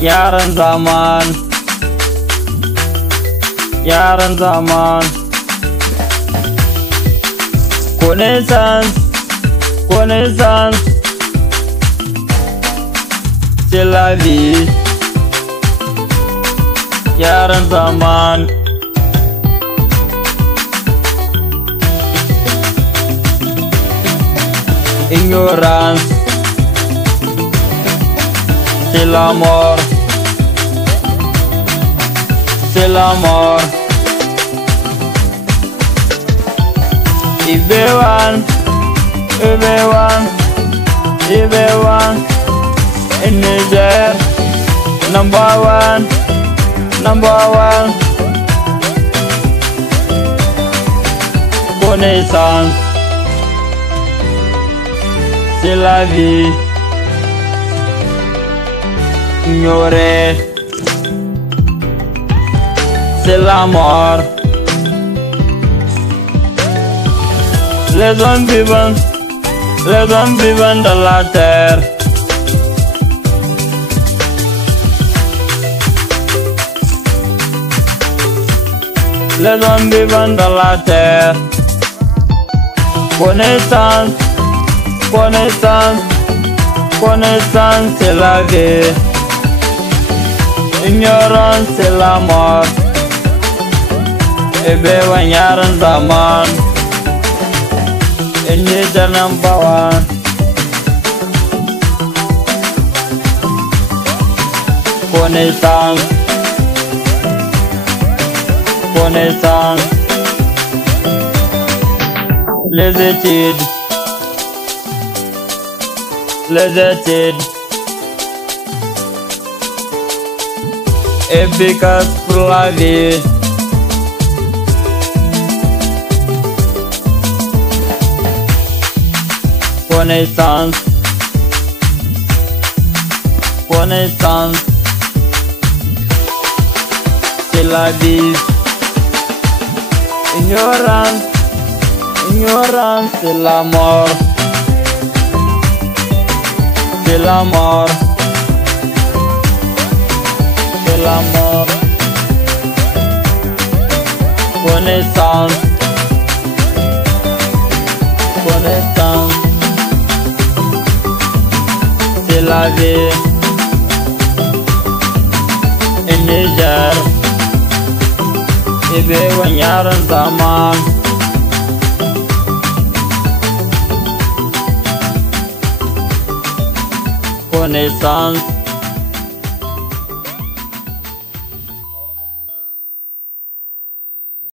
yaran zaman, yaran zaman. Connaissance, connaissance, c'est la vie. Yaran zaman. Ignorance, c'est la mort, c'est la mort. Everyone, everyone, everyone in Niger, number one, number one. Connaissance, c'est la vie. Ignorer, c'est la mort. Les hommes vivants de la terre. Les hommes vivants de la terre. Connaissance, connaissance, connaissance, c'est la vie. Ignorance, c'est la mort. Everyone yaran zaman. In Niger number one. Connaissance, connaissance. Les études, les études. Efficace pour la vie. Connaissance, connaissance, c'est la vie. Ignorance, ignorance, c'est la mort. C'est la mort. C'est la mort. Connaissance, connaissance, c'est la vie. In Niger, everyone yaran zaman. Connaissance.